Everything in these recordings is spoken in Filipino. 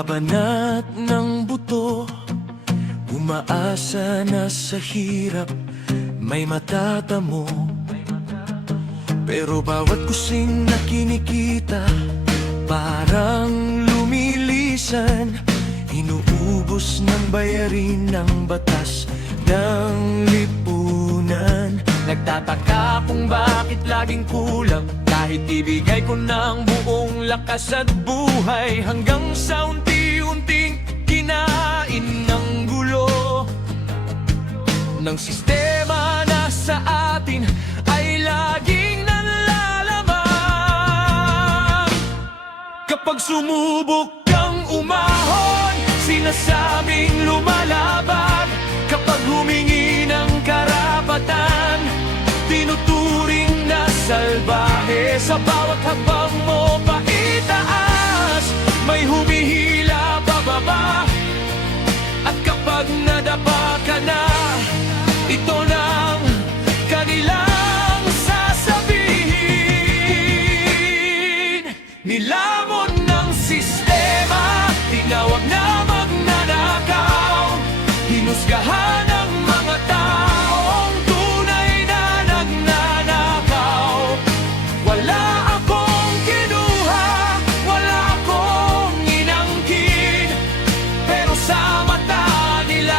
Nagbabanat ng buto, umaasa na sa hirap may matatamo. Pero bawat kusing na kinikita parang lumilisan, inuubos ng bayarin ng batas ng lipunan. Nagtataka kung bakit laging kulang, kahit ibigay ko ng buong lakas at buhay, hanggang sa unti-unting kinain ng gulo ng sistema na sa atin ay laging nanlalaman. Kapag sumubok kang umahon, sinasabing lumalaban. Kapag humingi ng karapatan, tinuturing na salbahe. Sa bawat hakbang mo paitaas, may humihila pababa. At kapag nadapa ka na, ito nang kanilang sasabihin. Nilamon ng sistema, tinawag na magnanakaw, hinusgahan ang mga taong tunay na nagnanakaw. Wala akong kinuha, wala akong inangkin, pero sa mata nila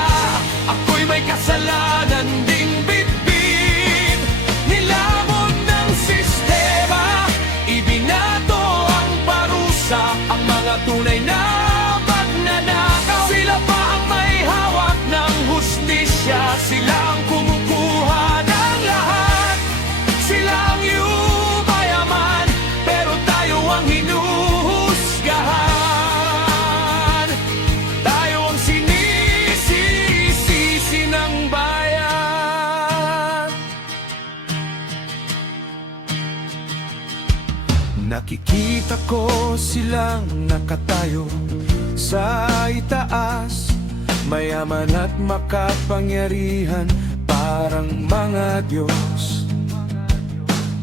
ako'y may kasalanan ding bitbit. Nilamon ng sistema, ibinato ang parusa, ang mga tunay na magnanakaw. Sila pa ang may hawak ng hustisya, sila ang kumukuha ng lahat. Sila ang yumayaman, pero tayo ang hinuhusgahan. Tayo ang sinisisi ng bayan. Nakikita ko silang nakatayo sa itaas, mayaman at makapangyarihan, parang mga Diyos.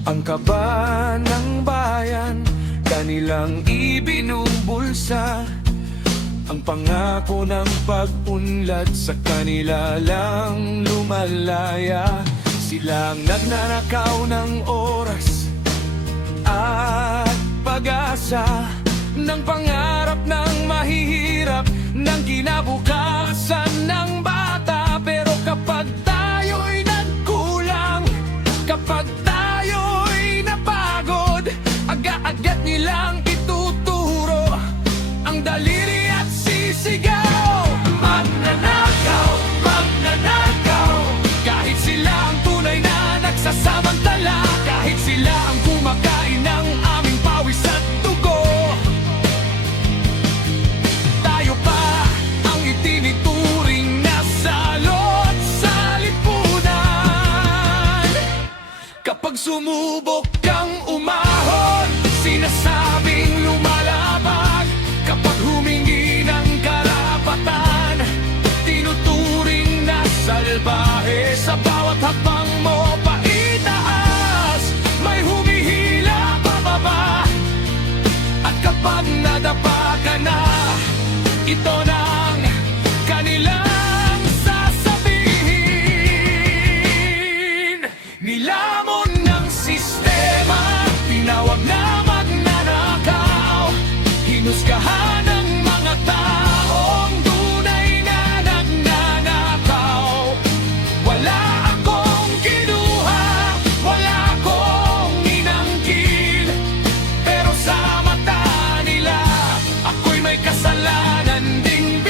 Ang kaba ng bayan, kanilang ibinubulsa, ang pangako ng pag-unlad sa kanila lang lumalaya. Silang nagnanakaw ng oras at pag-asa, ng pangarap ng mahihirap, ng kinabukasan ng bata. Pero kapag tayo'y nagkulang, kapag tayo'y napagod, aga-agat nilang ituturo ang daliri at sisigaw. Magnanakaw, magnanakaw, kahit sila ang tunay na nagsasamantala, kahit sila ang kumakain ng aming pawis at dugo, tayo pa ang itinituring na salot sa lipunan. Kapag sumubok kang umahon, sinasabing lumalabag. Kapag humingi ng karapatan, tinuturing na salbahe. Sa bawat hakbang mo paitaas, may humihila pababa. At kapag nadapa ka na, ito nang kanilang sasabihin. Nilamon ng sistema, tinawag na magnanakaw, hinusgahan ang mga taong tunay na nagnanakaw. Wala akong kinuha, wala akong inangkin, pero sa mata nila ako'y may kasalanan ding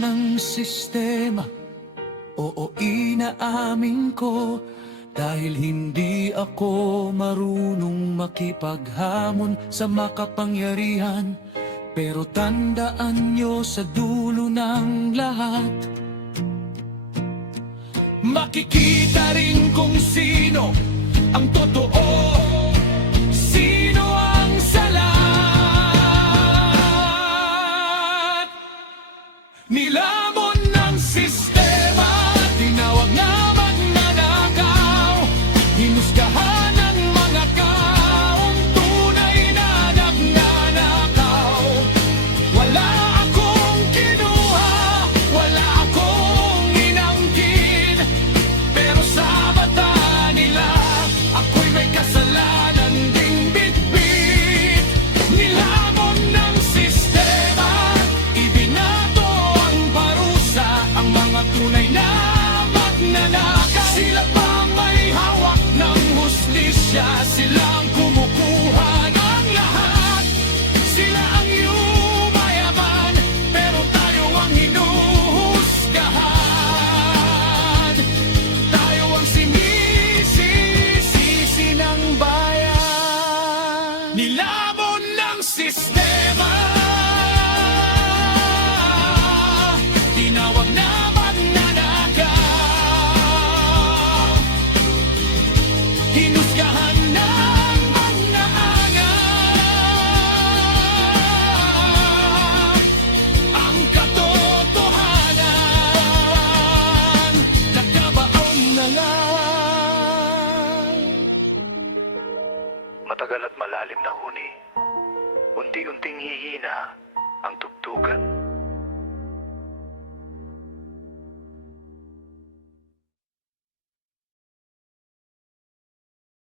ng sistema. Oo, inaamin ko, dahil hindi ako marunong makipaghamon sa makapangyarihan. Pero tandaan nyo, sa dulo ng lahat, makikita rin kung sino ang totoo, sino ang salat. Nilamon ng sistema, tinawag na magnanakaw, hinusgahan ng mga kaong tunay na nagnanakaw. Wala akong kinuha, wala akong inangkin, pero sa mata nila, ako'y may kasalanan ding bitbit. Nilamon ng sistema, ibinato ang parusa, ang mga tunay na magnanakaw. Sila pa may hawak ng hustisya, silang kumukuha ng lahat. Sila ang yumayaman, pero tayo ang hinuhusgahan. Tayo ang sinisisi ng bayan. Nilamon ng sistema, tinawag na magnanakaw, hinusgahan ng mga angat. Ang katotohanan, nagkabaon na lang. Matagal at malalim na huni. Unti-unting hihina ang tugtugan